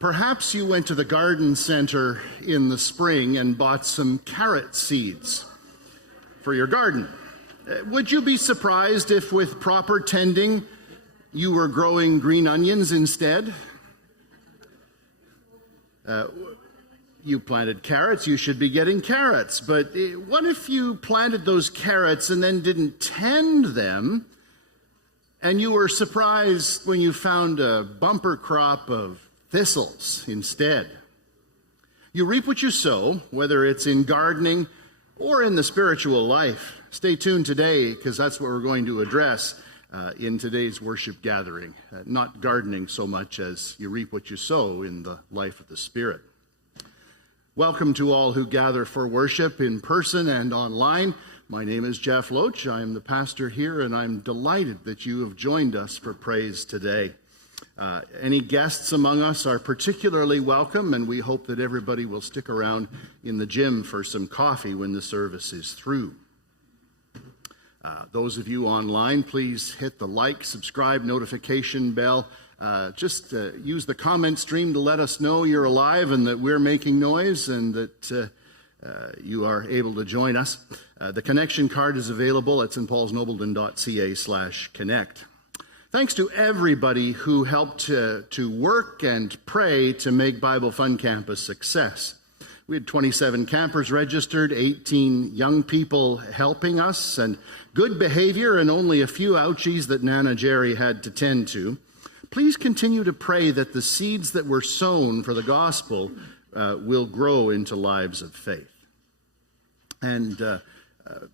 Perhaps you went to the garden center in the spring and bought some carrot seeds for your garden. Would you be surprised if with proper tending you were growing green onions instead? You planted carrots, you should be getting carrots. But what if you planted those carrots and then didn't tend them, and you were surprised when you found a bumper crop of thistles instead? You reap what you sow, whether it's in gardening or in the spiritual life. Stay tuned today, because that's what we're going to address in today's worship gathering. Not gardening so much as you reap what you sow in the life of the Spirit. Welcome to all who gather for worship in person and online. My name is Jeff Loach. I'm the pastor here, and I'm delighted that you have joined us for praise today. Any guests among us are particularly welcome, and we hope that everybody will stick around in the gym for some coffee when the service is through. Those of you online, please hit the like, subscribe, notification bell. Just use the comment stream to let us know you're alive and that we're making noise and that you are able to join us. The connection card is available at stpaulsnobleton.ca/connect. Thanks to everybody who helped to work and pray to make Bible Fun Camp a success. We had 27 campers registered, 18 young people helping us, and good behavior and only a few ouchies that Nana Jerry had to tend to. Please continue to pray that the seeds that were sown for the gospel will grow into lives of faith. And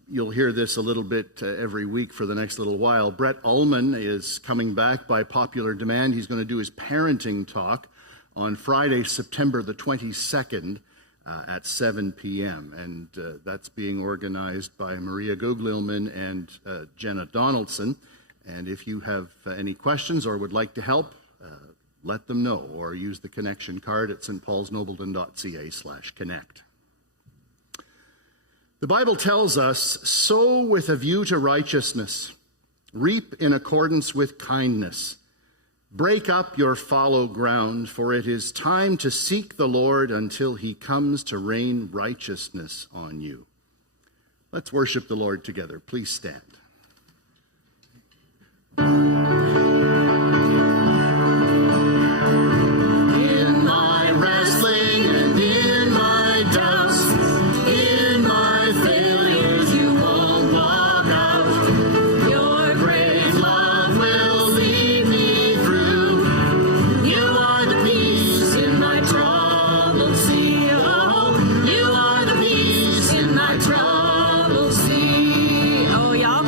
you'll hear this a little bit every week for the next little while. Brett Ullman is coming back by popular demand. He's going to do his parenting talk on Friday, September the 22nd at 7 p.m. And that's being organized by Maria Guglielmin and Jenna Donaldson. And if you have any questions or would like to help, let them know or use the connection card at stpaulsnobleton.ca/connect. The Bible tells us, sow with a view to righteousness, reap in accordance with kindness. Break up your fallow ground, for it is time to seek the Lord until he comes to rain righteousness on you. Let's worship the Lord together. Please stand. Oh, y'all.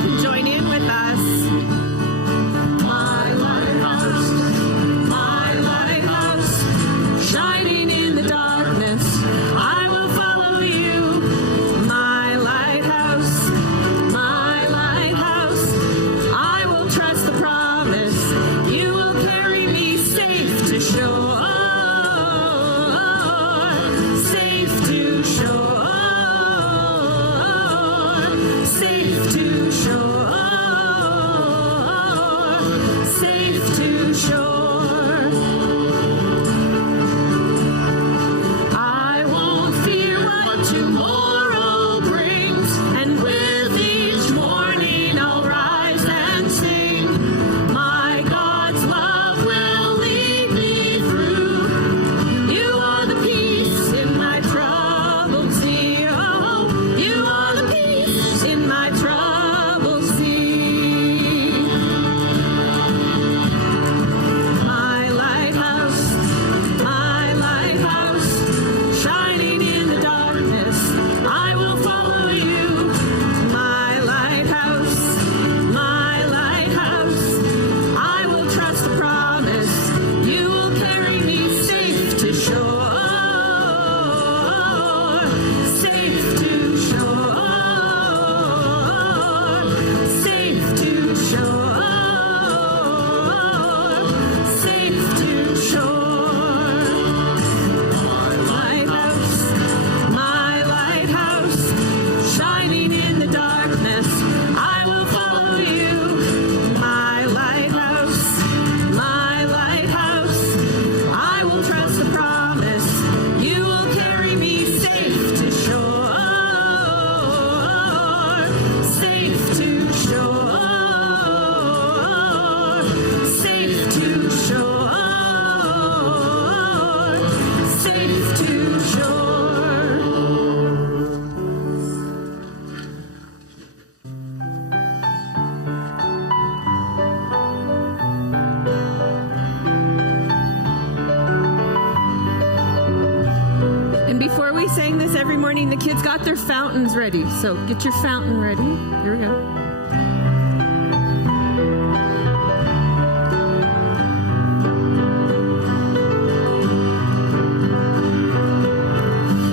we sang this every morning. The kids got their fountains ready. So get your fountain ready. Here we go.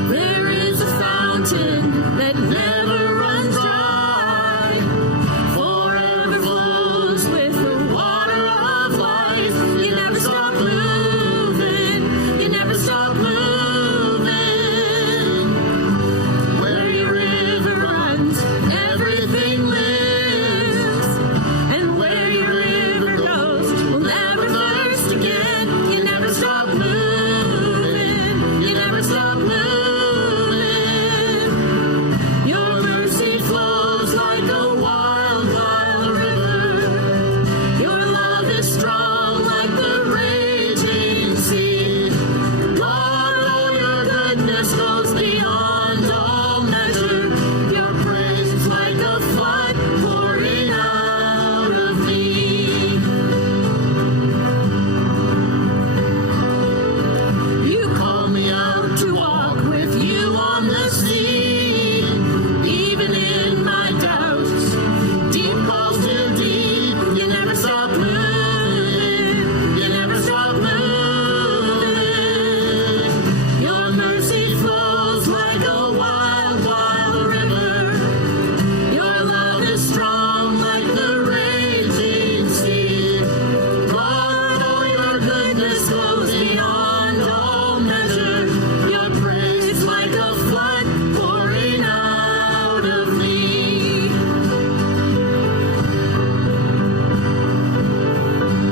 There is a fountain that never runs dry, forever flows with the water of life. You never stop moving, you never stop moving. Where your river runs, everything lives. And where your river goes, will never thirst again. You never stop moving, you never stop moving. Your mercy flows like a wild, wild river. Your love is strong like the raging sea. Lord, oh, your goodness goes beyond all measure. Your praise is like a flood pouring out of me. You call me out to walk with you on the sea, even in my doubts. Deep calls to deep. You never stop moving. You never stop moving. Your mercy flows like a wild, wild river. Your love is strong like the raging sea. Lord, oh, your goodness goes beyond all measure. Your praise like a flood pouring out of me.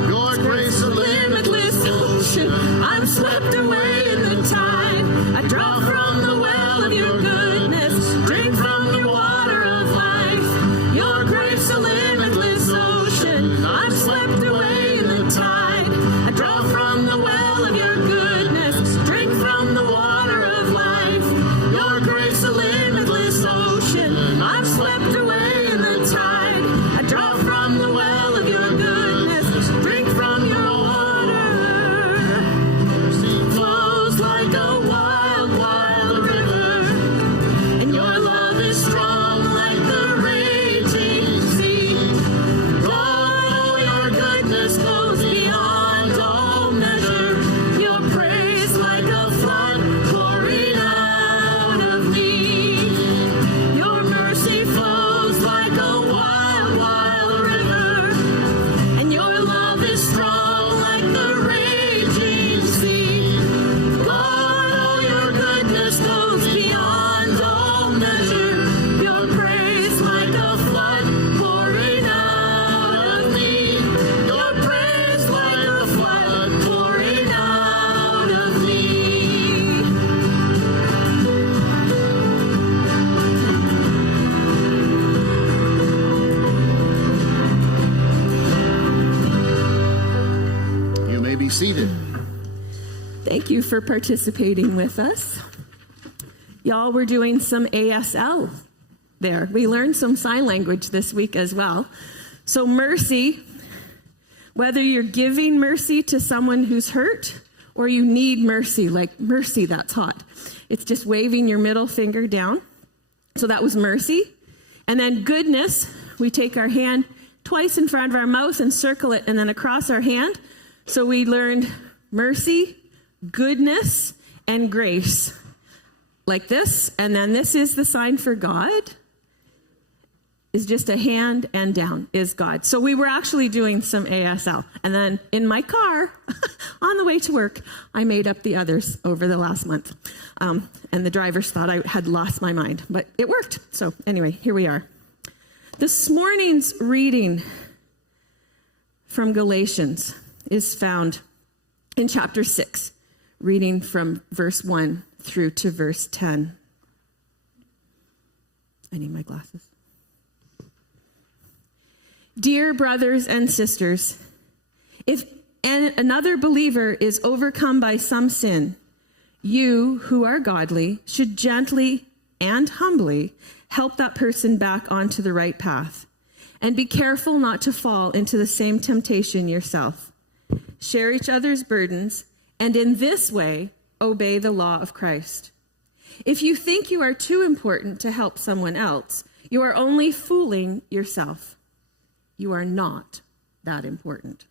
Your grace and Limitless ocean, I'm swept away in the tide. I draw from the well of your goodness, drink from your water of life. Your grace, a limitless ocean, I'm swept away in the tide. I draw from the well of your goodness, drink from the water of life. Your grace, a limitless ocean, I'm swept away in the tide. I draw from the well of your goodness, drink from your water. Flows like a wild, wild river, and your love is strong like the raging sea. Lord, oh, your goodness goes beyond all measure. Your praise like a flood pouring out of me. Your mercy flows like a wild, wild river, and your love is strong like the raging sea. Lord, oh, your goodness goes beyond all measure. Your praise like a flood pouring out of me. Your praise like a flood pouring out of me. You may be seated. Thank you for participating with us. Y'all were doing some ASL there. We learned some sign language this week as well. So mercy, whether you're giving mercy to someone who's hurt or you need mercy, like mercy, that's hot. It's just waving your middle finger down. So that was mercy. And then goodness, we take our hand twice in front of our mouth and circle it and then across our hand. So we learned mercy, goodness, and grace. Like this. And then this is the sign for God. Is just a hand and down is God. So we were actually doing some ASL. And then in my car, on the way to work, I made up the others over the last month. And the drivers thought I had lost my mind, but it worked. So anyway, here we are. This morning's reading from Galatians is found in chapter 6, reading from verse 1 through to verse 10. I need my glasses. Dear brothers and sisters, if another believer is overcome by some sin, you who are godly should gently and humbly help that person back onto the right path. And be careful not to fall into the same temptation yourself. Share each other's burdens, and in this way, obey the law of Christ. If you think you are too important to help someone else, you are only fooling yourself. You are not that important.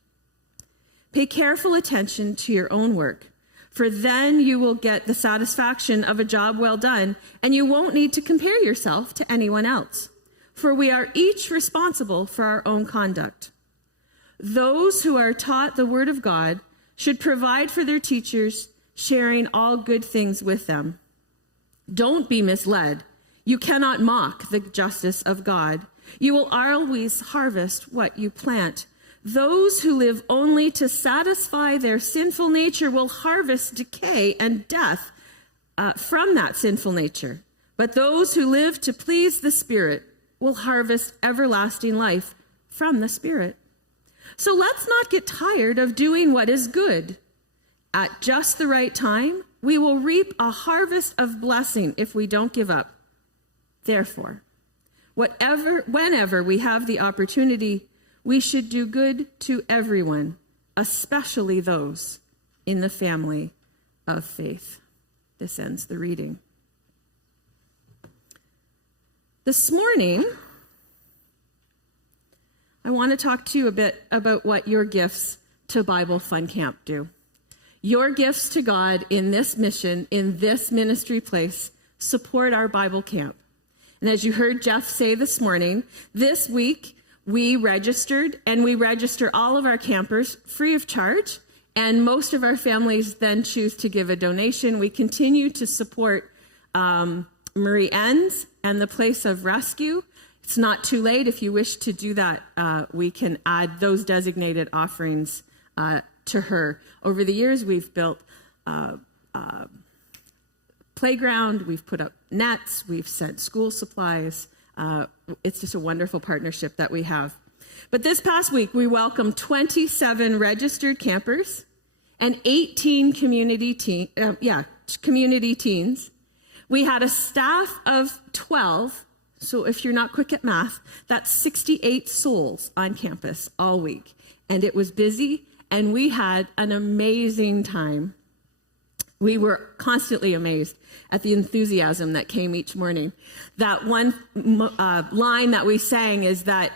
Pay careful attention to your own work, for then you will get the satisfaction of a job well done, and you won't need to compare yourself to anyone else, for we are each responsible for our own conduct. Those who are taught the Word of God should provide for their teachers, sharing all good things with them. Don't be misled. You cannot mock the justice of God. You will always harvest what you plant. Those who live only to satisfy their sinful nature will harvest decay and death from that sinful nature. But those who live to please the Spirit will harvest everlasting life from the Spirit. So let's not get tired of doing what is good. At just the right time, we will reap a harvest of blessing if we don't give up. Therefore, whenever we have the opportunity, we should do good to everyone, especially those in the family of faith. This ends the reading. This morning, I want to talk to you a bit about what your gifts to Bible Fun Camp do. Your gifts to God in this mission, in this ministry place, support our Bible camp. And as you heard Jeff say this morning, this week we registered, and we register all of our campers free of charge, and most of our families then choose to give a donation. We continue to support Marie Enns and the Place of Rescue. It's not too late. If you wish to do that, we can add those designated offerings to her. Over the years, we've built playground, we've put up nets, we've sent school supplies. It's just a wonderful partnership that we have. But this past week, we welcomed 27 registered campers and 18 community teens. We had a staff of 12. So if you're not quick at math, that's 68 souls on campus all week. And it was busy, and we had an amazing time. We were constantly amazed at the enthusiasm that came each morning. That one line that we sang is that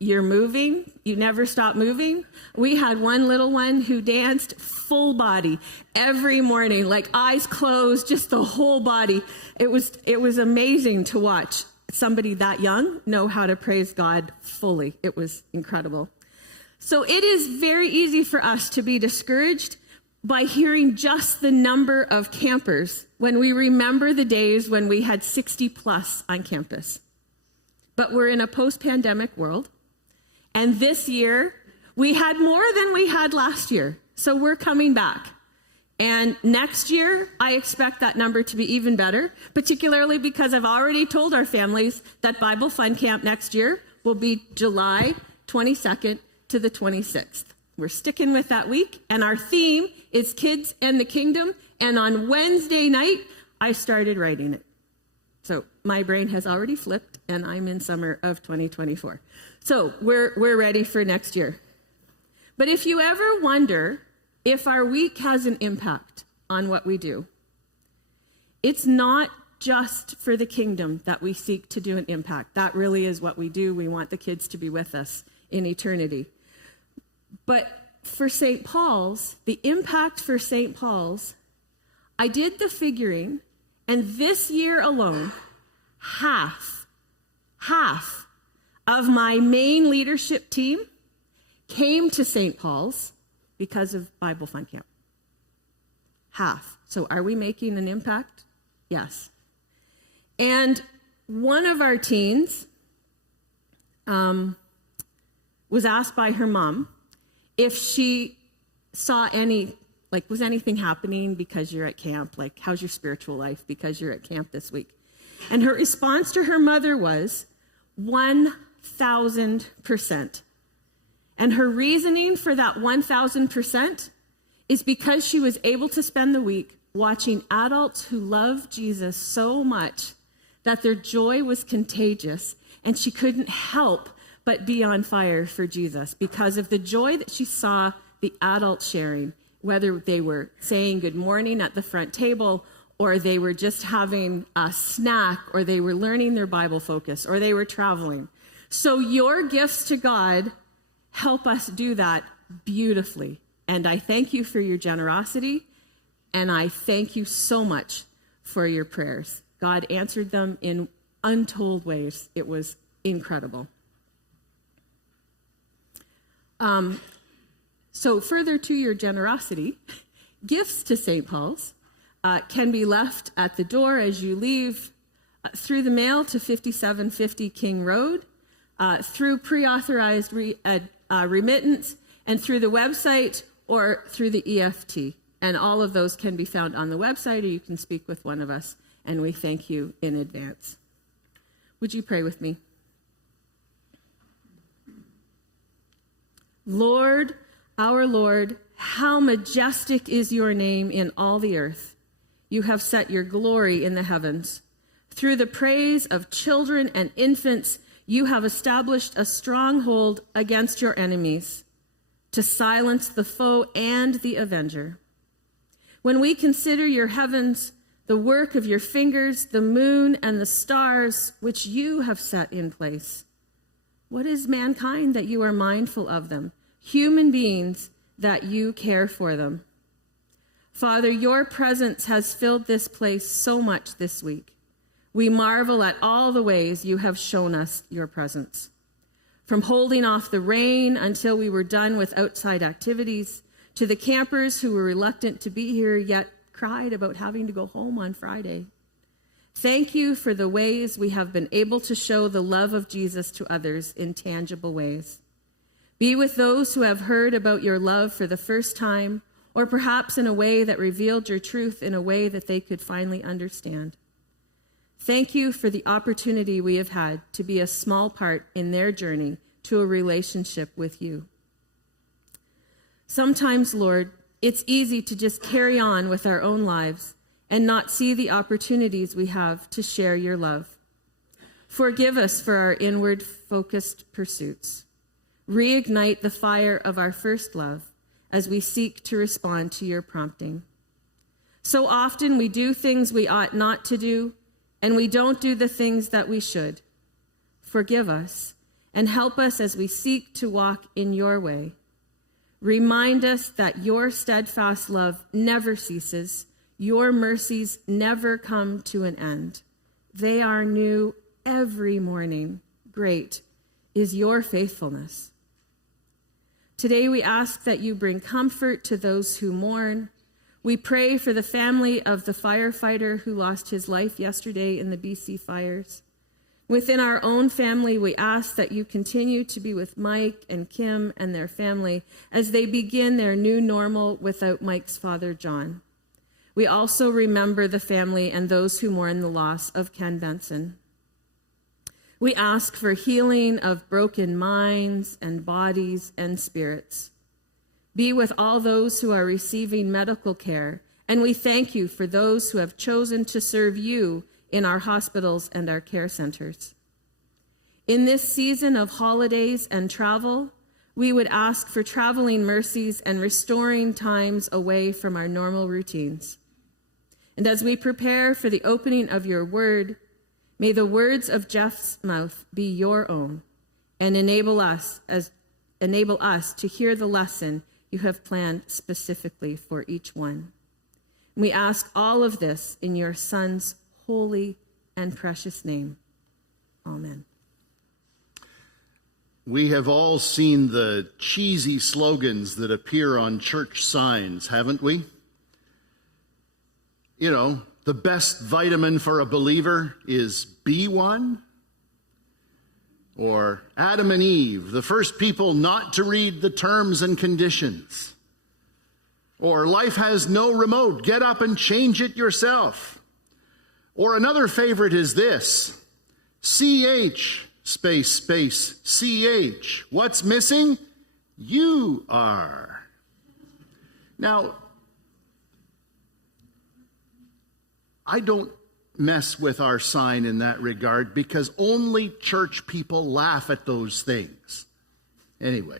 you're moving, you never stop moving. We had one little one who danced full body every morning, like eyes closed, just the whole body. It was amazing to watch somebody that young know how to praise God fully. It was incredible. So it is very easy for us to be discouraged by hearing just the number of campers when we remember the days when we had 60 plus on campus. But we're in a post-pandemic world, and this year we had more than we had last year. So we're coming back. And next year, I expect that number to be even better, particularly because I've already told our families that Bible Fun Camp next year will be July 22nd to the 26th. We're sticking with that week, and our theme is Kids and the Kingdom, and on Wednesday night, I started writing it. So my brain has already flipped, and I'm in summer of 2024. So we're ready for next year. But if you ever wonder if our week has an impact on what we do, it's not just for the kingdom that we seek to do an impact. That really is what we do. We want the kids to be with us in eternity. But for St. Paul's, the impact for St. Paul's, I did the figuring, and this year alone, half of my main leadership team came to St. Paul's because of Bible Fun Camp. Half. So are we making an impact? Yes. And one of our teens was asked by her mom if she saw was anything happening because you're at camp? Like, how's your spiritual life because you're at camp this week? And her response to her mother was 1,000%. And her reasoning for that 1,000% is because she was able to spend the week watching adults who love Jesus so much that their joy was contagious, and she couldn't help but be on fire for Jesus because of the joy that she saw the adults sharing, whether they were saying good morning at the front table or they were just having a snack, or they were learning their Bible focus, or they were traveling. So your gifts to God help us do that beautifully. And I thank you for your generosity, and I thank you so much for your prayers. God answered them in untold ways. It was incredible. So further to your generosity, gifts to St. Paul's can be left at the door as you leave, through the mail to 5750 King Road, through pre-authorized remittance, and through the website or through the EFT. And all of those can be found on the website, or you can speak with one of us, and we thank you in advance. Would you pray with me? Lord, our Lord, how majestic is your name in all the earth. You have set your glory in the heavens. Through the praise of children and infants, you have established a stronghold against your enemies, to silence the foe and the avenger. When we consider your heavens, the work of your fingers, the moon and the stars, which you have set in place, what is mankind that you are mindful of them? Human beings that you care for them. Father, your presence has filled this place so much this week. We marvel at all the ways you have shown us your presence. From holding off the rain until we were done with outside activities, to the campers who were reluctant to be here yet cried about having to go home on Friday. Thank you for the ways we have been able to show the love of Jesus to others in tangible ways. Be with those who have heard about your love for the first time, or perhaps in a way that revealed your truth in a way that they could finally understand. Thank you for the opportunity we have had to be a small part in their journey to a relationship with you. Sometimes, Lord, it's easy to just carry on with our own lives and not see the opportunities we have to share your love. Forgive us for our inward-focused pursuits. Reignite the fire of our first love as we seek to respond to your prompting. So often we do things we ought not to do, and we don't do the things that we should. Forgive us and help us as we seek to walk in your way. Remind us that your steadfast love never ceases. Your mercies never come to an end. They are new every morning. Great is your faithfulness. Today we ask that you bring comfort to those who mourn. We pray for the family of the firefighter who lost his life yesterday in the BC fires. Within our own family, we ask that you continue to be with Mike and Kim and their family as they begin their new normal without Mike's father, John. We also remember the family and those who mourn the loss of Ken Benson. We ask for healing of broken minds and bodies and spirits. Be with all those who are receiving medical care, and we thank you for those who have chosen to serve you in our hospitals and our care centers. In this season of holidays and travel, we would ask for traveling mercies and restoring times away from our normal routines. And as we prepare for the opening of your word, may the words of Jeff's mouth be your own and enable us to hear the lesson you have planned specifically for each one. We ask all of this in your Son's holy and precious name. Amen. We have all seen the cheesy slogans that appear on church signs, haven't we? You know, the best vitamin for a believer is B1. Or Adam and Eve, the first people not to read the terms and conditions. Or life has no remote, get up and change it yourself. Or another favorite is this, CH, space, space, CH. What's missing? You are. Now, I don't mess with our sign in that regard because only church people laugh at those things. Anyway,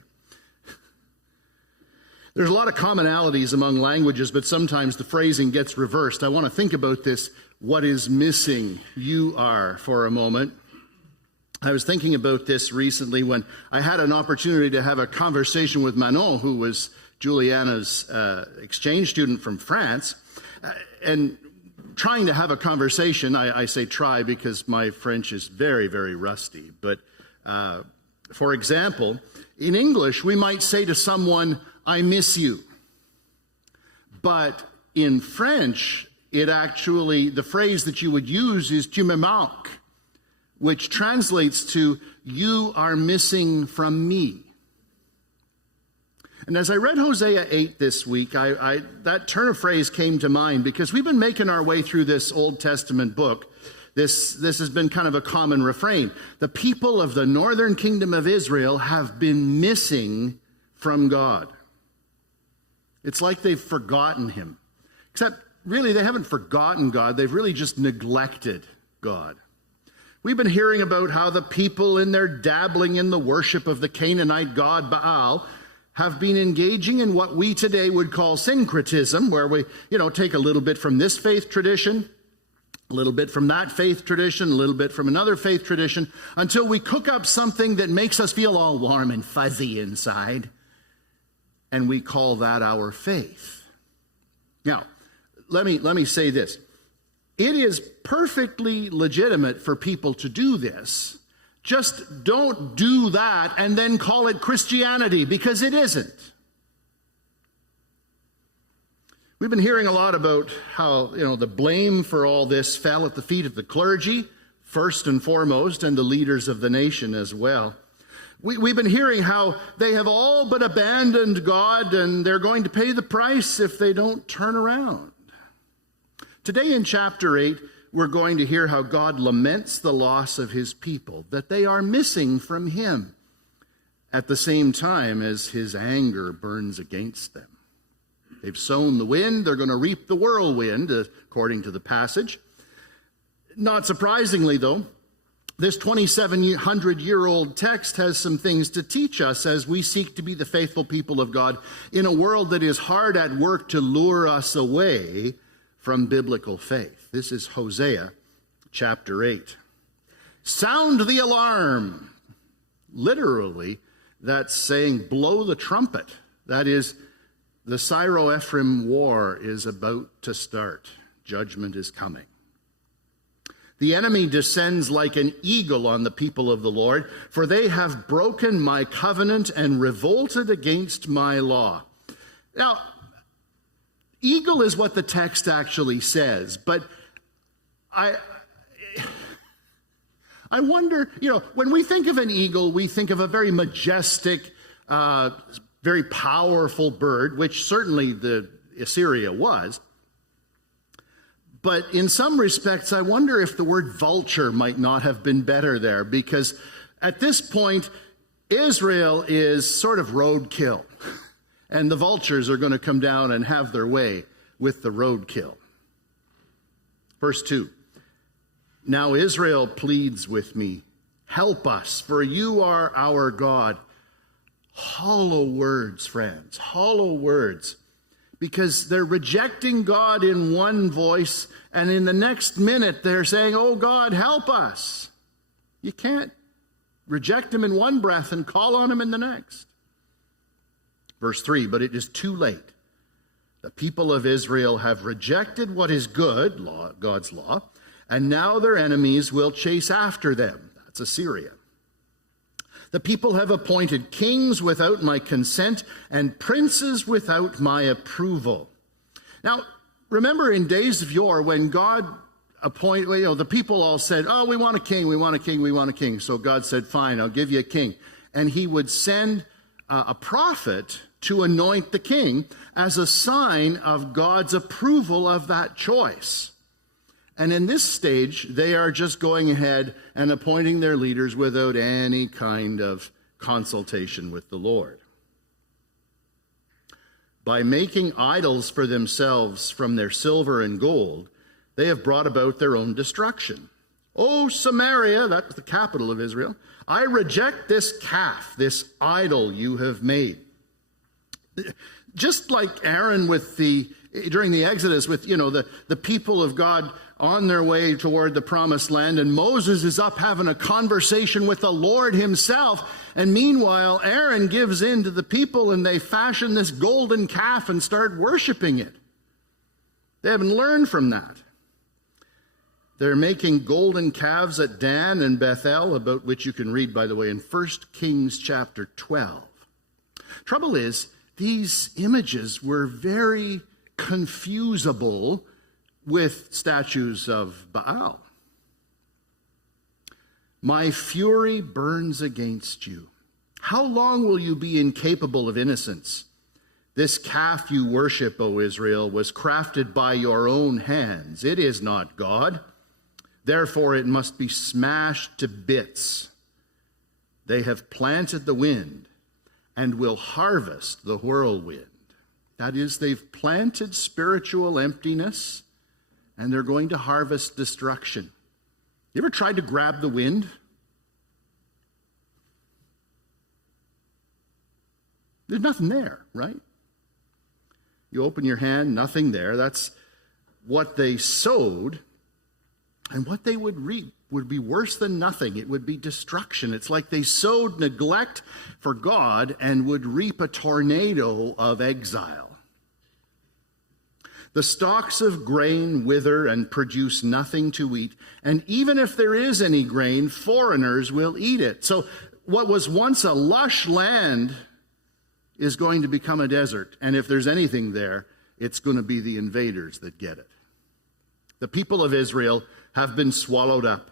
There's a lot of commonalities among languages, but sometimes the phrasing gets reversed. I want to think about this, what is missing, you are, for a moment. I was thinking about this recently when I had an opportunity to have a conversation with Manon, who was Juliana's exchange student from France, and trying to have a conversation. I say try because my French is very, very rusty. But for example, in English, we might say to someone, I miss you. But in French, the phrase that you would use is tu me manques, which translates to you are missing from me. And as I read Hosea 8 this week, that turn of phrase came to mind because we've been making our way through this Old Testament book. This has been kind of a common refrain. The people of the northern kingdom of Israel have been missing from God. It's like they've forgotten him. Except, really, they haven't forgotten God. They've really just neglected God. We've been hearing about how the people in their dabbling in the worship of the Canaanite god Baal have been engaging in what we today would call syncretism, where we, take a little bit from this faith tradition, a little bit from that faith tradition, a little bit from another faith tradition, until we cook up something that makes us feel all warm and fuzzy inside. And we call that our faith. Now, let me say this. It is perfectly legitimate for people to do this. Just don't do that and then call it Christianity, because it isn't. We've been hearing a lot about how, the blame for all this fell at the feet of the clergy, first and foremost, and the leaders of the nation as well. We've been hearing how they have all but abandoned God, and they're going to pay the price if they don't turn around. Today in chapter 8, we're going to hear how God laments the loss of his people, that they are missing from him, at the same time as his anger burns against them. They've sown the wind, they're going to reap the whirlwind, according to the passage. Not surprisingly, though, this 2,700-year-old text has some things to teach us as we seek to be the faithful people of God in a world that is hard at work to lure us away from biblical faith. This is Hosea chapter 8. Sound the alarm. Literally, that's saying blow the trumpet. That is, the Syro-Ephraim war is about to start. Judgment is coming. The enemy descends like an eagle on the people of the Lord, for they have broken my covenant and revolted against my law. Now, eagle is what the text actually says, but I wonder, when we think of an eagle, we think of a very majestic, very powerful bird, which certainly the Assyria was. But in some respects, I wonder if the word vulture might not have been better there, because at this point, Israel is sort of roadkill, and the vultures are going to come down and have their way with the roadkill. Verse 2, now Israel pleads with me, help us, for you are our God. Hollow words, friends, hollow words. Because they're rejecting God in one voice, and in the next minute they're saying, oh God, help us. You can't reject him in one breath and call on him in the next. Verse 3, but it is too late. The people of Israel have rejected what is good, God's law, and now their enemies will chase after them. That's Assyria. The people have appointed kings without my consent and princes without my approval. Now, remember in days of yore when God appointed, the people all said, oh, we want a king, we want a king, we want a king. So God said, fine, I'll give you a king. And he would send a prophet to anoint the king as a sign of God's approval of that choice. And in this stage, they are just going ahead and appointing their leaders without any kind of consultation with the Lord. By making idols for themselves from their silver and gold, they have brought about their own destruction. O Samaria, that's the capital of Israel, I reject this calf, this idol you have made. Just like Aaron during the Exodus with, the people of God on their way toward the promised land, and Moses is up having a conversation with the Lord himself, and meanwhile Aaron gives in to the people and they fashion this golden calf and start worshiping it. They haven't learned from that. They're making golden calves at Dan and Bethel, about which you can read, by the way, in 1 Kings chapter 12. Trouble is, these images were very confusable with statues of Baal. My fury burns against you. How long will you be incapable of innocence? This calf you worship, O Israel, was crafted by your own hands. It is not God. Therefore it must be smashed to bits. They have planted the wind and will harvest the whirlwind. That is, they've planted spiritual emptiness, and they're going to harvest destruction. You ever tried to grab the wind? There's nothing there, right? You open your hand, nothing there. That's what they sowed, and what they would reap would be worse than nothing. It would be destruction. It's like they sowed neglect for God and would reap a tornado of exile. The stalks of grain wither and produce nothing to eat. And even if there is any grain, foreigners will eat it. So what was once a lush land is going to become a desert. And if there's anything there, it's going to be the invaders that get it. The people of Israel have been swallowed up.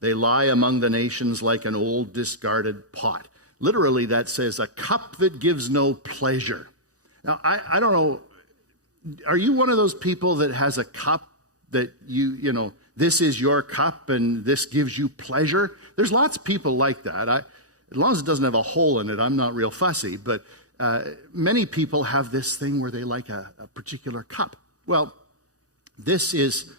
They lie among the nations like an old discarded pot. Literally, that says a cup that gives no pleasure. Now, I don't know. Are you one of those people that has a cup that this is your cup and this gives you pleasure? There's lots of people like that. As long as it doesn't have a hole in it, I'm not real fussy. But many people have this thing where they like a particular cup. Well, this is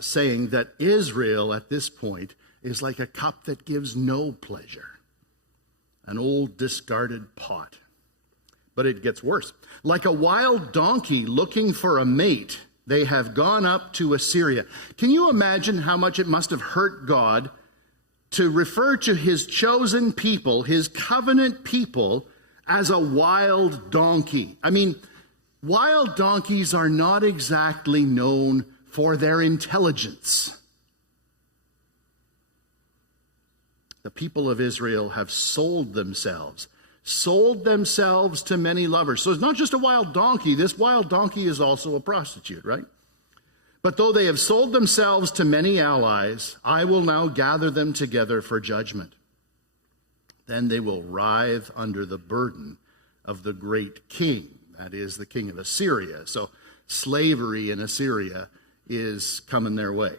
saying that Israel at this point is like a cup that gives no pleasure, an old discarded pot. But it gets worse. Like a wild donkey looking for a mate, they have gone up to Assyria. Can you imagine how much it must have hurt God to refer to his chosen people, his covenant people, as a wild donkey? I mean, wild donkeys are not exactly known for their intelligence. The people of Israel have sold themselves to many lovers. So it's not just a wild donkey. This wild donkey is also a prostitute, right? But though they have sold themselves to many allies, I will now gather them together for judgment. Then they will writhe under the burden of the great king, that is, the king of Assyria. So slavery in Assyria is coming their way.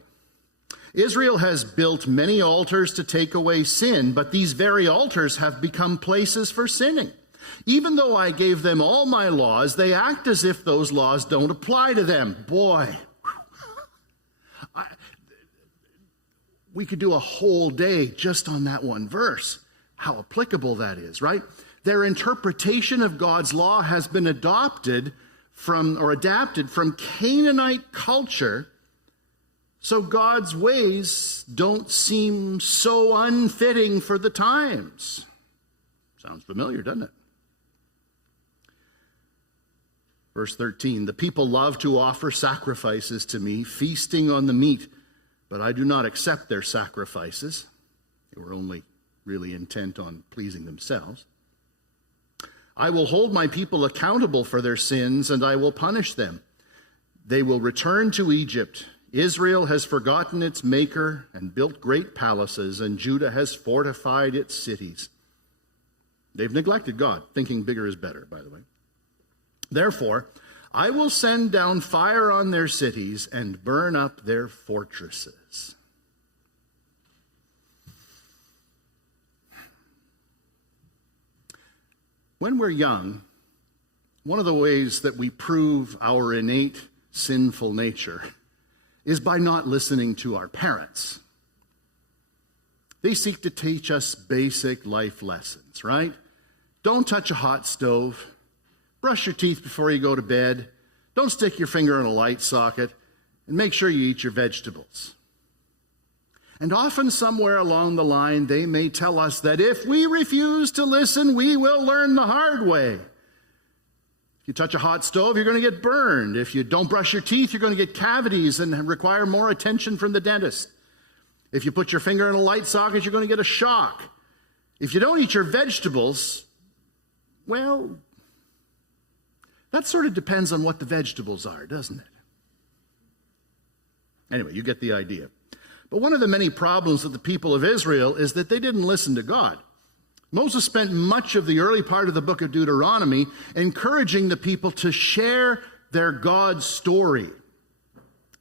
Israel has built many altars to take away sin, but these very altars have become places for sinning. Even though I gave them all my laws, they act as if those laws don't apply to them. Boy, we could do a whole day just on that one verse, how applicable that is, right? Their interpretation of God's law has been adapted from Canaanite culture. So God's ways don't seem so unfitting for the times. Sounds familiar, doesn't it? Verse 13, the people love to offer sacrifices to me, feasting on the meat, but I do not accept their sacrifices. They were only really intent on pleasing themselves. I will hold my people accountable for their sins, and I will punish them. They will return to Egypt. Israel has forgotten its maker and built great palaces, and Judah has fortified its cities. They've neglected God, thinking bigger is better, by the way. Therefore, I will send down fire on their cities and burn up their fortresses. When we're young, one of the ways that we prove our innate sinful nature is by not listening to our parents. They seek to teach us basic life lessons, right? Don't touch a hot stove. brush your teeth before you go to bed, don't stick your finger in a light socket, and make sure you eat your vegetables. And often somewhere along the line, they may tell us that if we refuse to listen, we will learn the hard way. If you touch a hot stove, you're going to get burned. If you don't brush your teeth, you're going to get cavities and require more attention from the dentist. If you put your finger in a light socket, you're going to get a shock. If you don't eat your vegetables, well, that sort of depends on what the vegetables are, doesn't it? Anyway, you get the idea. But one of the many problems with the people of Israel is that they didn't listen to God. Moses spent much of the early part of the book of Deuteronomy encouraging the people to share their God story.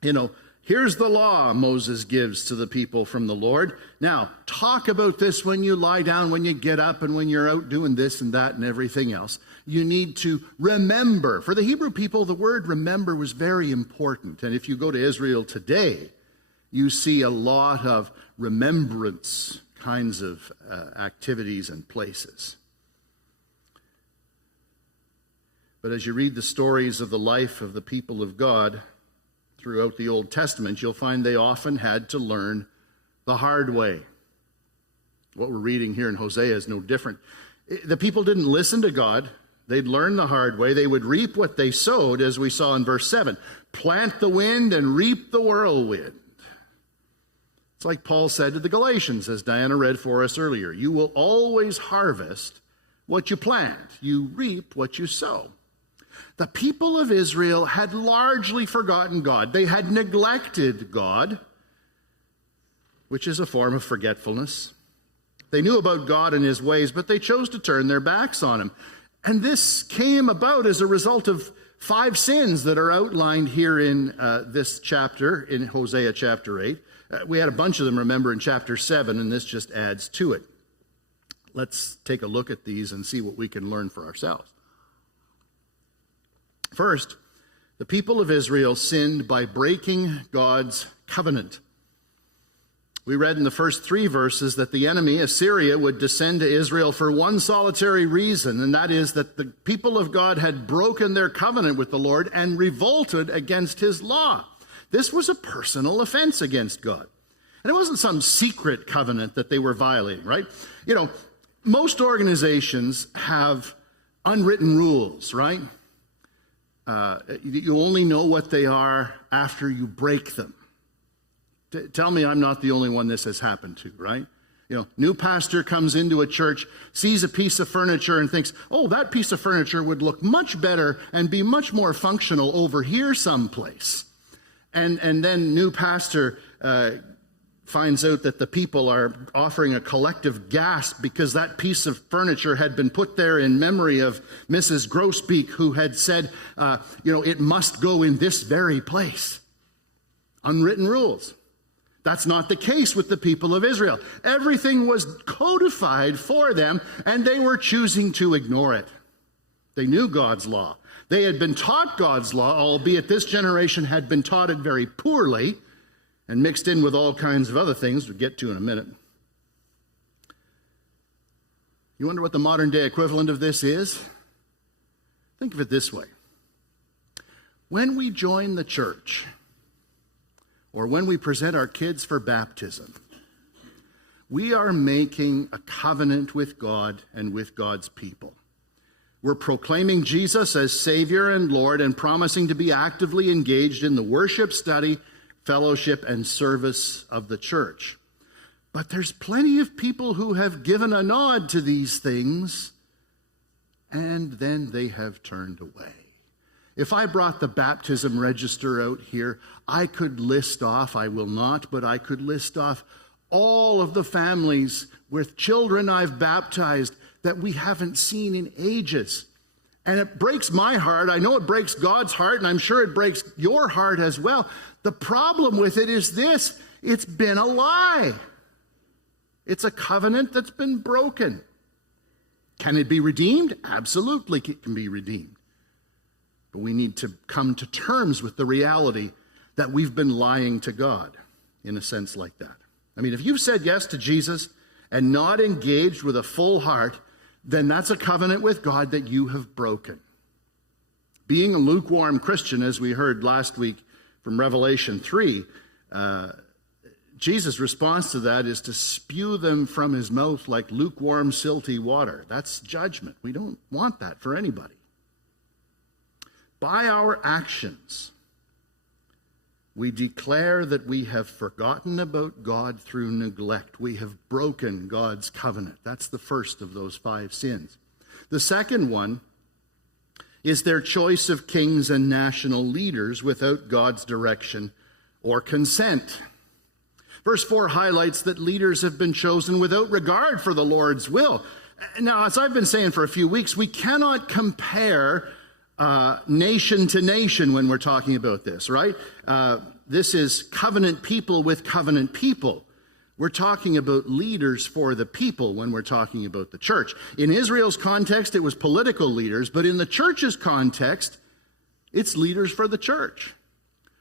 You know, here's the law Moses gives to the people from the Lord. Now, talk about this when you lie down, when you get up, and when you're out doing this and that and everything else. You need to remember. For the Hebrew people, the word remember was very important. And if you go to Israel today, you see a lot of remembrance kinds of activities and places. But as you read the stories of the life of the people of God throughout the Old Testament, you'll find they often had to learn the hard way. What we're reading here in Hosea is no different. The people didn't listen to God. They'd learn the hard way. They would reap what they sowed, as we saw in verse 7. Plant the wind and reap the whirlwind. It's like Paul said to the Galatians, as Diana read for us earlier. You will always harvest what you plant. You reap what you sow. The people of Israel had largely forgotten God. They had neglected God, which is a form of forgetfulness. They knew about God and his ways, but they chose to turn their backs on him. And this came about as a result of 5 sins that are outlined here in this chapter, in Hosea chapter 8. We had a bunch of them, remember, in chapter 7, and this just adds to it. Let's take a look at these and see what we can learn for ourselves. First, the people of Israel sinned by breaking God's covenant. We read in the first 3 verses that the enemy, Assyria, would descend to Israel for one solitary reason, and that is that the people of God had broken their covenant with the Lord and revolted against his law. This was a personal offense against God. And it wasn't some secret covenant that they were violating, right? You know, most organizations have unwritten rules, right? You only know what they are after you break them. Tell me I'm not the only one this has happened to, right? You know, new pastor comes into a church, sees a piece of furniture and thinks, oh, that piece of furniture would look much better and be much more functional over here someplace. And then new pastor finds out that the people are offering a collective gasp because that piece of furniture had been put there in memory of Mrs. Grosbeak, who had said, it must go in this very place. Unwritten rules. That's not the case with the people of Israel. Everything was codified for them, and they were choosing to ignore it. They knew God's law. They had been taught God's law, albeit this generation had been taught it very poorly and mixed in with all kinds of other things we'll get to in a minute. You wonder what the modern day equivalent of this is? Think of it this way. When we join the church, or when we present our kids for baptism, we are making a covenant with God and with God's people. We're proclaiming Jesus as Savior and Lord and promising to be actively engaged in the worship, study, fellowship, and service of the church. But there's plenty of people who have given a nod to these things, and then they have turned away. If I brought the baptism register out here, I could list off, I will not, but I could list off all of the families with children I've baptized that we haven't seen in ages. And it breaks my heart. I know it breaks God's heart, and I'm sure it breaks your heart as well. The problem with it is this: it's been a lie. It's a covenant that's been broken. Can it be redeemed? Absolutely it can be redeemed. But we need to come to terms with the reality that we've been lying to God in a sense like that. I mean, if you've said yes to Jesus and not engaged with a full heart, then that's a covenant with God that you have broken. Being a lukewarm Christian, as we heard last week from Revelation 3, Jesus' response to that is to spew them from his mouth like lukewarm, silty water. That's judgment. We don't want that for anybody. By our actions, we declare that we have forgotten about God through neglect. We have broken God's covenant. That's the first of those 5 sins. The second one is their choice of kings and national leaders without God's direction or consent. Verse 4 highlights that leaders have been chosen without regard for the Lord's will. Now, as I've been saying for a few weeks, we cannot compare nation to nation when we're talking about this, right? This is covenant people with covenant people. We're talking about leaders for the people when we're talking about the church. In Israel's context, it was political leaders, but in the church's context, it's leaders for the church.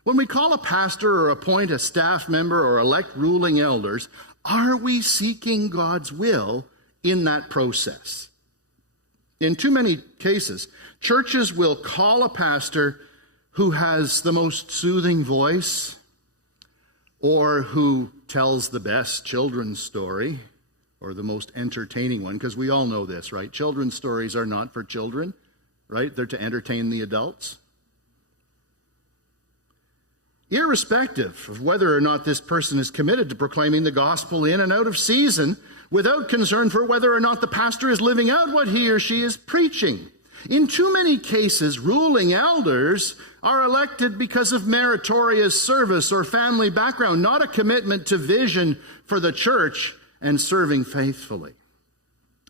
When we call a pastor or appoint a staff member or elect ruling elders, are we seeking God's will in that process? In too many cases, churches will call a pastor who has the most soothing voice or who tells the best children's story or the most entertaining one, because we all know this, right? Children's stories are not for children, right? They're to entertain the adults. Irrespective of whether or not this person is committed to proclaiming the gospel in and out of season, without concern for whether or not the pastor is living out what he or she is preaching. In too many cases, ruling elders are elected because of meritorious service or family background, not a commitment to vision for the church and serving faithfully.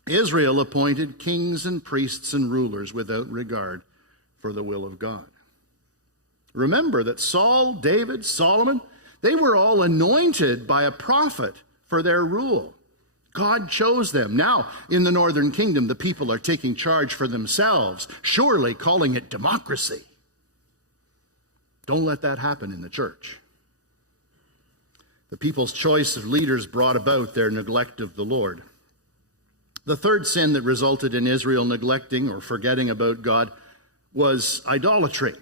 Israel appointed kings and priests and rulers without regard for the will of God. Remember that Saul, David, Solomon, they were all anointed by a prophet for their rule. God chose them. Now, in the northern kingdom, the people are taking charge for themselves, surely calling it democracy. Don't let that happen in the church. The people's choice of leaders brought about their neglect of the Lord. The third sin that resulted in Israel neglecting or forgetting about God was idolatry.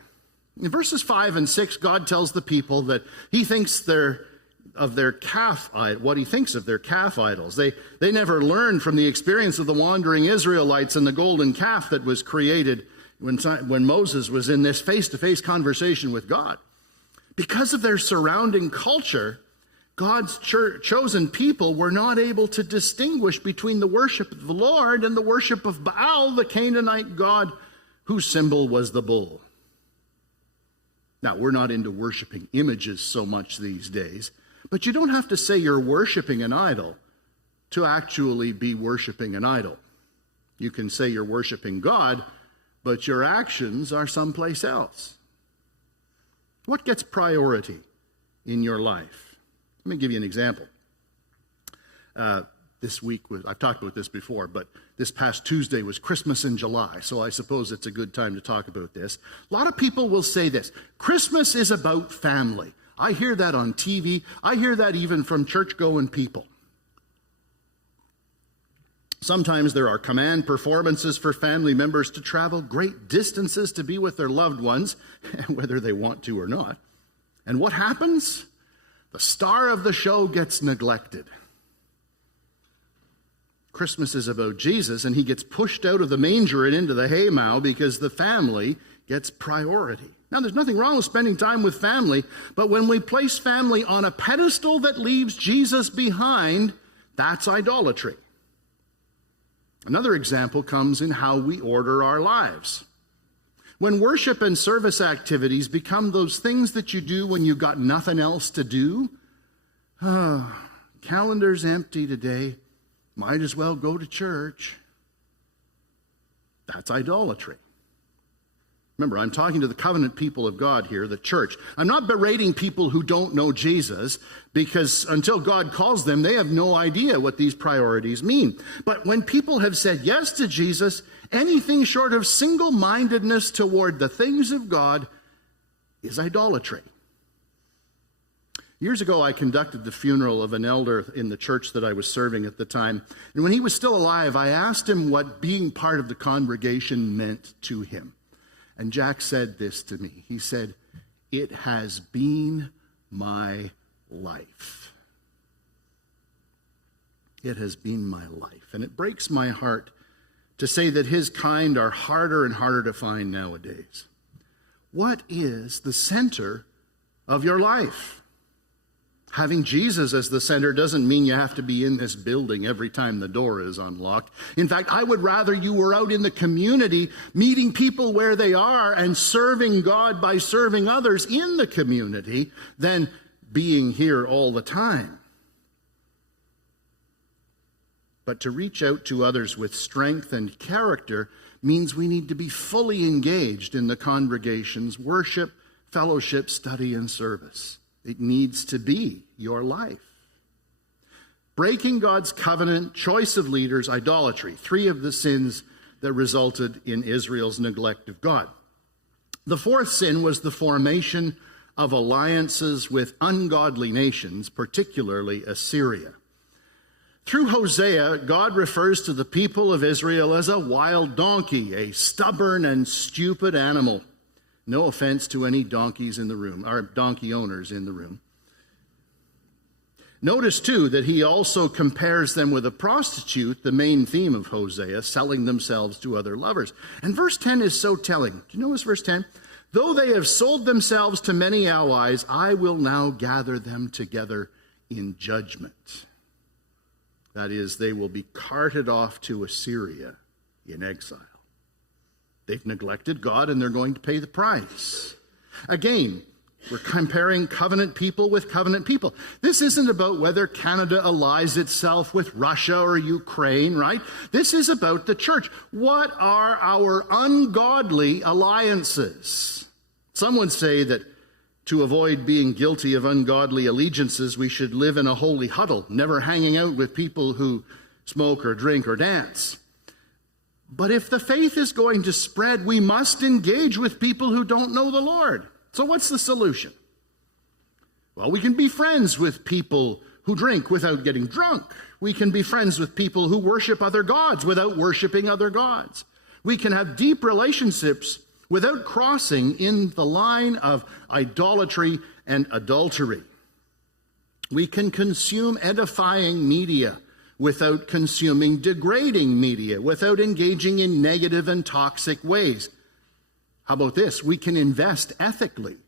In verses 5 and 6, God tells the people that he thinks what he thinks of their calf idols. They never learned from the experience of the wandering Israelites and the golden calf that was created when Moses was in this face-to-face conversation with God. Because of their surrounding culture, God's chosen people were not able to distinguish between the worship of the Lord and the worship of Baal, the Canaanite god whose symbol was the bull. Now, we're not into worshiping images so much these days, but you don't have to say you're worshiping an idol to actually be worshiping an idol. You can say you're worshiping God, but your actions are someplace else. What gets priority in your life? Let me give you an example. This week, I've talked about this before, but this past Tuesday was Christmas in July, so I suppose it's a good time to talk about this. A lot of people will say this: Christmas is about family. I hear that on TV. I hear that even from church-going people. Sometimes there are command performances for family members to travel great distances to be with their loved ones, whether they want to or not. And what happens? The star of the show gets neglected. Christmas is about Jesus, and he gets pushed out of the manger and into the haymow because the family gets priority. Now, there's nothing wrong with spending time with family, but when we place family on a pedestal that leaves Jesus behind, that's idolatry. Another example comes in how we order our lives. When worship and service activities become those things that you do when you got nothing else to do, calendar's empty today, might as well go to church. That's idolatry. Remember, I'm talking to the covenant people of God here, the church. I'm not berating people who don't know Jesus, because until God calls them, they have no idea what these priorities mean. But when people have said yes to Jesus, anything short of single-mindedness toward the things of God is idolatry. Years ago, I conducted the funeral of an elder in the church that I was serving at the time. And when he was still alive, I asked him what being part of the congregation meant to him. And Jack said this to me. He said, "It has been my life." It has been my life. And it breaks my heart to say that his kind are harder and harder to find nowadays. What is the center of your life? Having Jesus as the center doesn't mean you have to be in this building every time the door is unlocked. In fact, I would rather you were out in the community, meeting people where they are and serving God by serving others in the community than being here all the time. But to reach out to others with strength and character means we need to be fully engaged in the congregation's worship, fellowship, study, and service. It needs to be your life. Breaking God's covenant, choice of leaders, idolatry, 3 of the sins that resulted in Israel's neglect of God. The 4th sin was the formation of alliances with ungodly nations, particularly Assyria. Through Hosea, God refers to the people of Israel as a wild donkey, a stubborn and stupid animal. No offense to any donkeys in the room, or donkey owners in the room. Notice, too, that he also compares them with a prostitute, the main theme of Hosea, selling themselves to other lovers. And verse 10 is so telling. Do you notice verse 10? "Though they have sold themselves to many allies, I will now gather them together in judgment." That is, they will be carted off to Assyria in exile. They've neglected God, and they're going to pay the price. Again, we're comparing covenant people with covenant people. This isn't about whether Canada allies itself with Russia or Ukraine, right? This is about the church. What are our ungodly alliances? Some would say that to avoid being guilty of ungodly allegiances, we should live in a holy huddle, never hanging out with people who smoke or drink or dance. But if the faith is going to spread, we must engage with people who don't know the Lord. So what's the solution? Well, we can be friends with people who drink without getting drunk. We can be friends with people who worship other gods without worshiping other gods. We can have deep relationships without crossing in the line of idolatry and adultery. We can consume edifying media without consuming degrading media, without engaging in negative and toxic ways. How about this? We can invest ethically.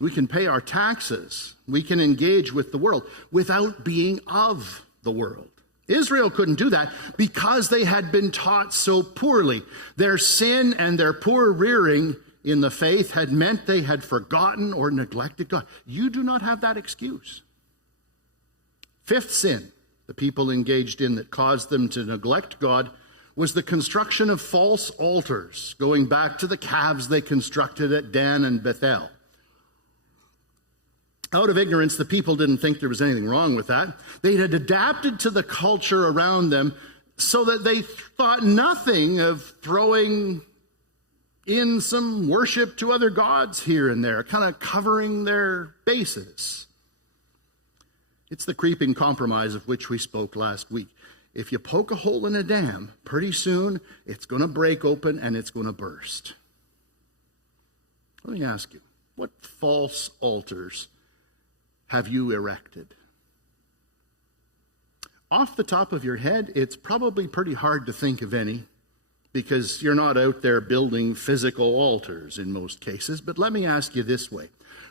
We can pay our taxes. We can engage with the world without being of the world. Israel couldn't do that because they had been taught so poorly. Their sin and their poor rearing in the faith had meant they had forgotten or neglected God. You do not have that excuse. 5th sin the people engaged in that caused them to neglect God was the construction of false altars, going back to the calves they constructed at Dan and Bethel. Out of ignorance, the people didn't think there was anything wrong with that. They had adapted to the culture around them so that they thought nothing of throwing in some worship to other gods here and there, kind of covering their bases. It's the creeping compromise of which we spoke last week. If you poke a hole in a dam, pretty soon it's going to break open and it's going to burst. Let me ask you, what false altars have you erected? Off the top of your head, it's probably pretty hard to think of any because you're not out there building physical altars in most cases. But let me ask you this way.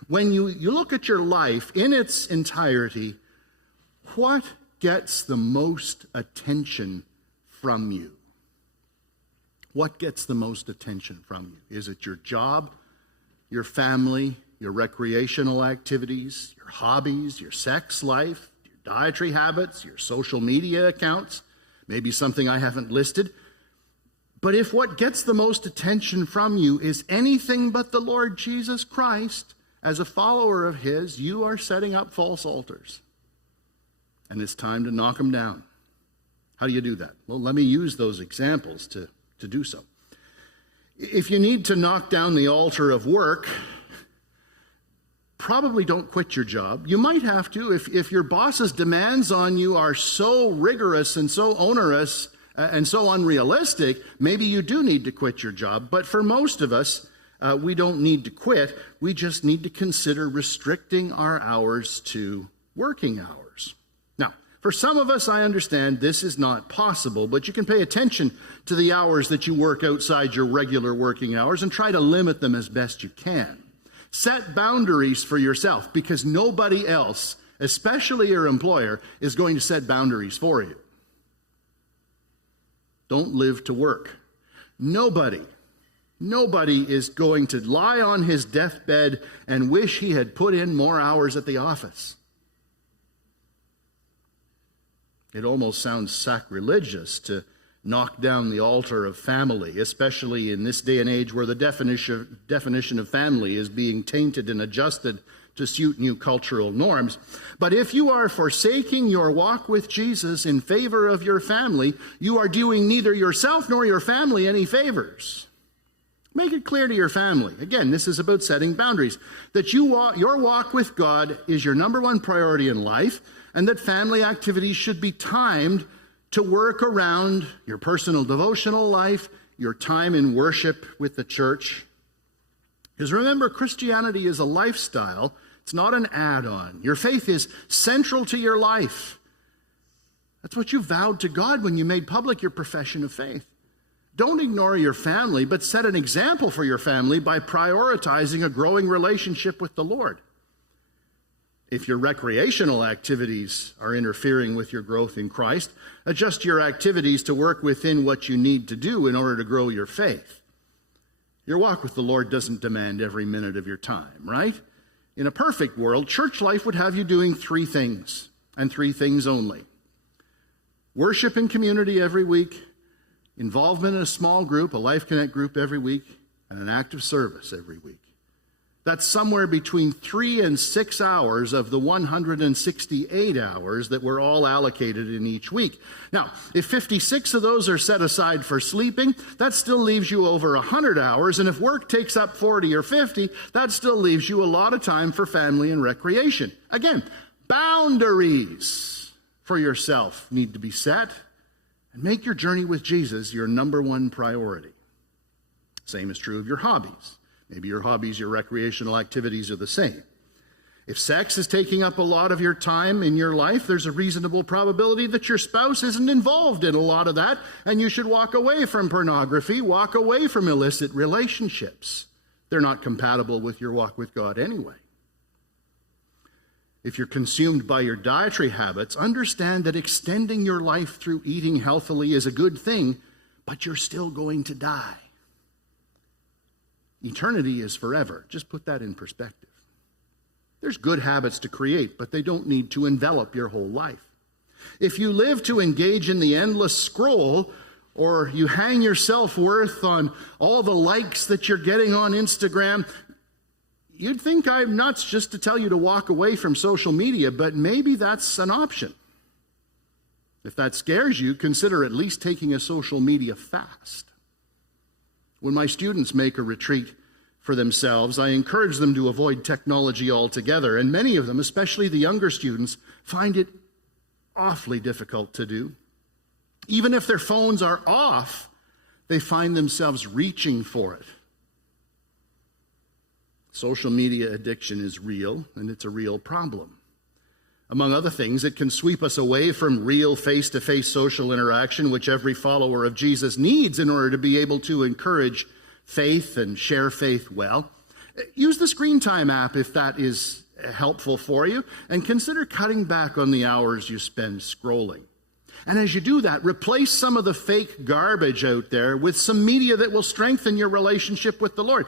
When you look at your life in its entirety, what gets the most attention from you? What gets the most attention from you? Is it your job, your family, your recreational activities, your hobbies, your sex life, your dietary habits, your social media accounts? Maybe something I haven't listed. But if what gets the most attention from you is anything but the Lord Jesus Christ, as a follower of his, you are setting up false altars. And it's time to knock them down. How do you do that? Well, let me use those examples to do so. If you need to knock down the altar of work, probably don't quit your job. You might have to if your boss's demands on you are so rigorous and so onerous and so unrealistic, maybe you do need to quit your job. But for most of us, we don't need to quit. We just need to consider restricting our hours to working hours. Now, for some of us, I understand this is not possible, but you can pay attention to the hours that you work outside your regular working hours and try to limit them as best you can. Set boundaries for yourself, because nobody else, especially your employer, is going to set boundaries for you. Don't live to work. Nobody is going to lie on his deathbed and wish he had put in more hours at the office. It almost sounds sacrilegious to knock down the altar of family, especially in this day and age where the definition of family is being tainted and adjusted to suit new cultural norms. But if you are forsaking your walk with Jesus in favor of your family, you are doing neither yourself nor your family any favors. Make it clear to your family. Again, this is about setting boundaries. That your walk with God is your number one priority in life, and that family activities should be timed to work around your personal devotional life, your time in worship with the church. Because remember, Christianity is a lifestyle. It's not an add-on. Your faith is central to your life. That's what you vowed to God when you made public your profession of faith. Don't ignore your family, but set an example for your family by prioritizing a growing relationship with the Lord. If your recreational activities are interfering with your growth in Christ, adjust your activities to work within what you need to do in order to grow your faith. Your walk with the Lord doesn't demand every minute of your time, right? In a perfect world, church life would have you doing three things, and three things only. Worship in community every week, involvement in a small group, a Life Connect group every week, and an active service every week. That's somewhere between 3 and 6 hours of the 168 hours that we're all allocated in each week. Now, if 56 of those are set aside for sleeping, that still leaves you over 100 hours. And if work takes up 40 or 50, that still leaves you a lot of time for family and recreation. Again, boundaries for yourself need to be set, and make your journey with Jesus your number one priority. Same is true of your hobbies. Maybe your hobbies, your recreational activities are the same. If sex is taking up a lot of your time in your life, there's a reasonable probability that your spouse isn't involved in a lot of that, and you should walk away from pornography, walk away from illicit relationships. They're not compatible with your walk with God anyway. If you're consumed by your dietary habits, understand that extending your life through eating healthily is a good thing, but you're still going to die. Eternity is forever. Just put that in perspective. There's good habits to create, but they don't need to envelop your whole life. If you live to engage in the endless scroll, or you hang your self-worth on all the likes that you're getting on Instagram, you'd think I'm nuts just to tell you to walk away from social media, but maybe that's an option. If that scares you, consider at least taking a social media fast. When my students make a retreat for themselves, I encourage them to avoid technology altogether, and many of them, especially the younger students, find it awfully difficult to do. Even if their phones are off, they find themselves reaching for it. Social media addiction is real, and it's a real problem. Among other things, it can sweep us away from real face-to-face social interaction, which every follower of Jesus needs in order to be able to encourage faith and share faith well. Use the Screen Time app if that is helpful for you, and consider cutting back on the hours you spend scrolling. And as you do that, replace some of the fake garbage out there with some media that will strengthen your relationship with the Lord.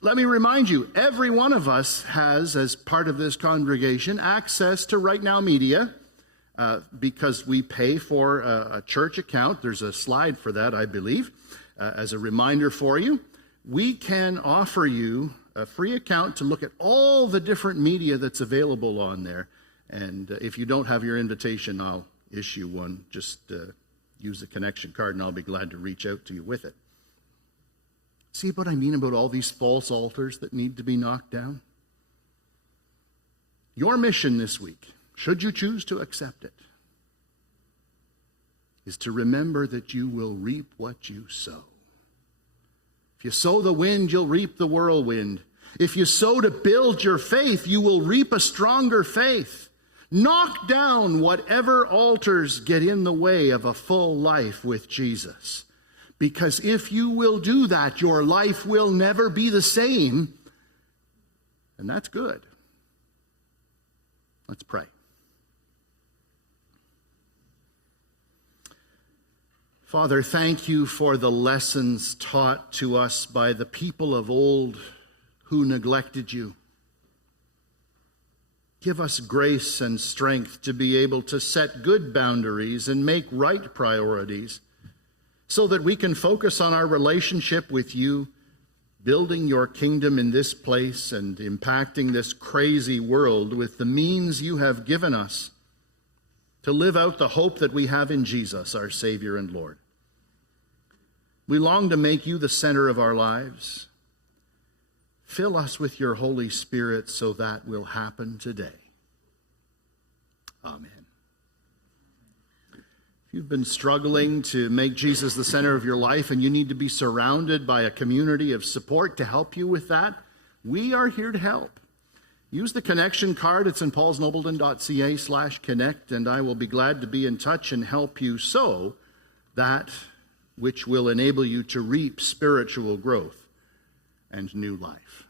Let me remind you, every one of us has, as part of this congregation, access to Right Now Media because we pay for a church account. There's a slide for that, I believe. As a reminder for you, we can offer you a free account to look at all the different media that's available on there. And if you don't have your invitation, I'll issue one. Just use the connection card and I'll be glad to reach out to you with it. See what I mean about all these false altars that need to be knocked down? Your mission this week, should you choose to accept it, is to remember that you will reap what you sow. If you sow the wind, you'll reap the whirlwind. If you sow to build your faith, you will reap a stronger faith. Knock down whatever altars get in the way of a full life with Jesus. Because if you will do that, your life will never be the same. And that's good. Let's pray. Father, thank you for the lessons taught to us by the people of old who neglected you. Give us grace and strength to be able to set good boundaries and make right priorities so that we can focus on our relationship with you, building your kingdom in this place and impacting this crazy world with the means you have given us to live out the hope that we have in Jesus, our Savior and Lord. We long to make you the center of our lives. Fill us with your Holy Spirit so that will happen today. Amen. If you've been struggling to make Jesus the center of your life and you need to be surrounded by a community of support to help you with that, we are here to help. Use the connection card at stpaulsnobleton.ca/connect, and I will be glad to be in touch and help you sow that which will enable you to reap spiritual growth and new life.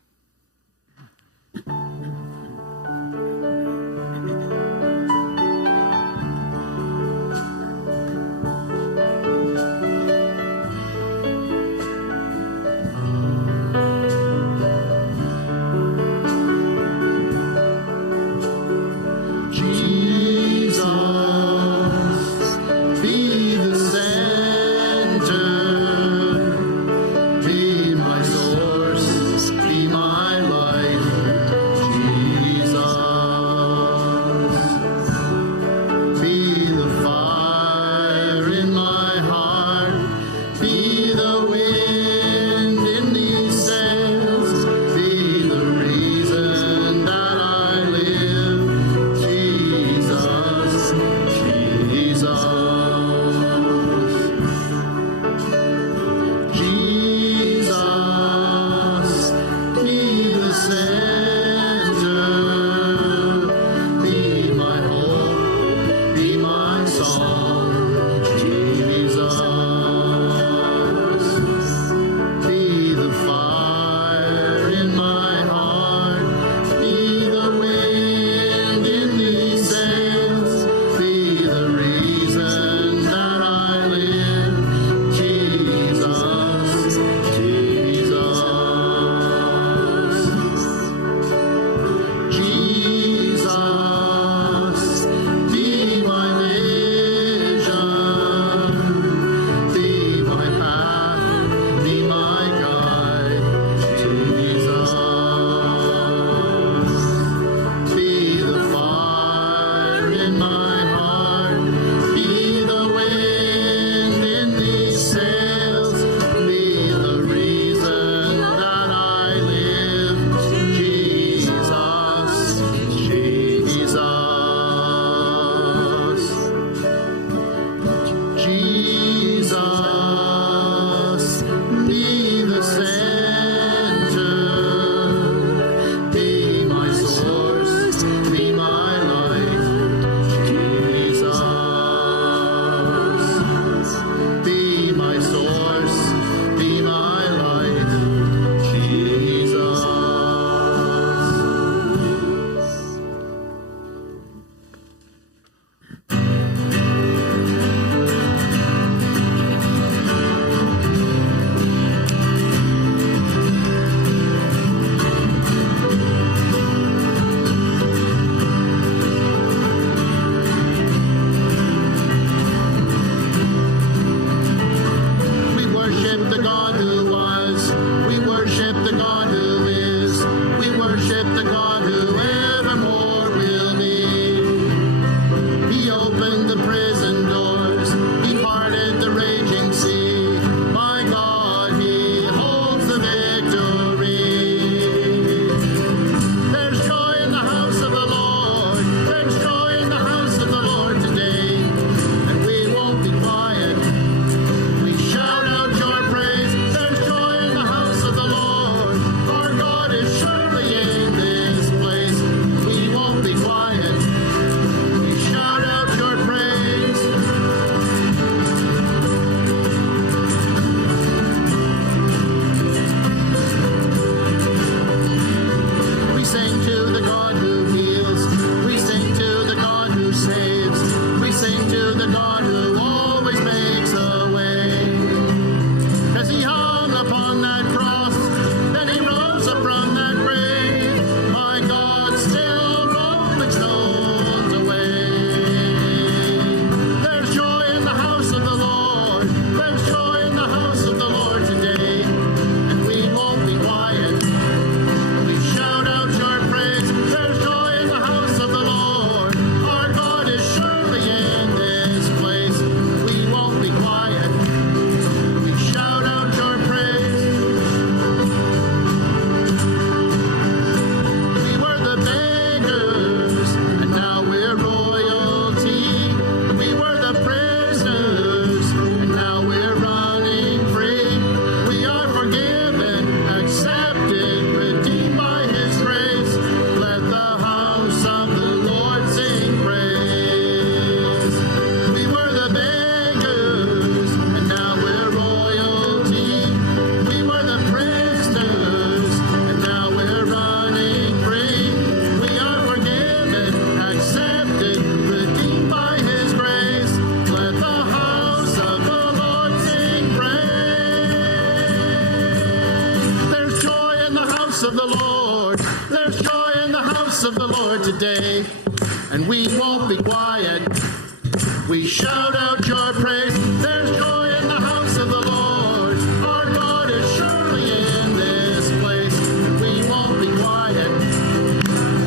Jesus, house of the Lord. There's joy in the house of the Lord today, and we won't be quiet. We shout out your praise. There's joy in the house of the Lord. Our God is surely in this place. We won't be quiet.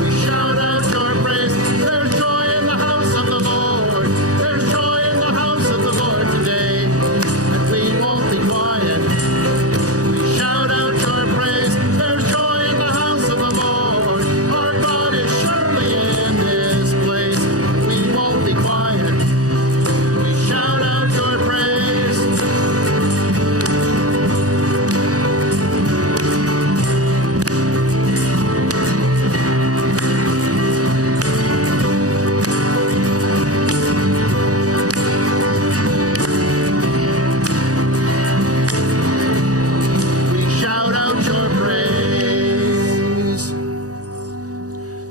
We shout out your praise. There's joy in the house of the Lord. There's joy in the house of the Lord today, and we won't be quiet. We shout out your praise. There's joy in the house of the Lord. Our God is surely in this place. We won't be quiet. Shout out your praise. We shout out your praise.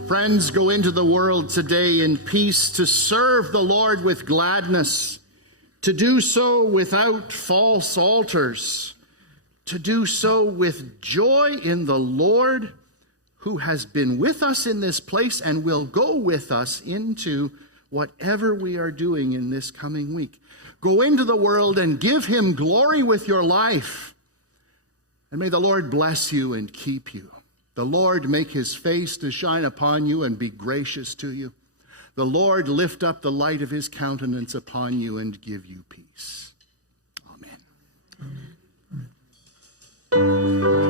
Friends, go into the world today in peace to serve the Lord with gladness, to do so without false altars, to do so with joy in the Lord, who has been with us in this place and will go with us into whatever we are doing in this coming week. Go into the world and give him glory with your life. And may the Lord bless you and keep you. The Lord make his face to shine upon you and be gracious to you. The Lord lift up the light of his countenance upon you and give you peace. Amen.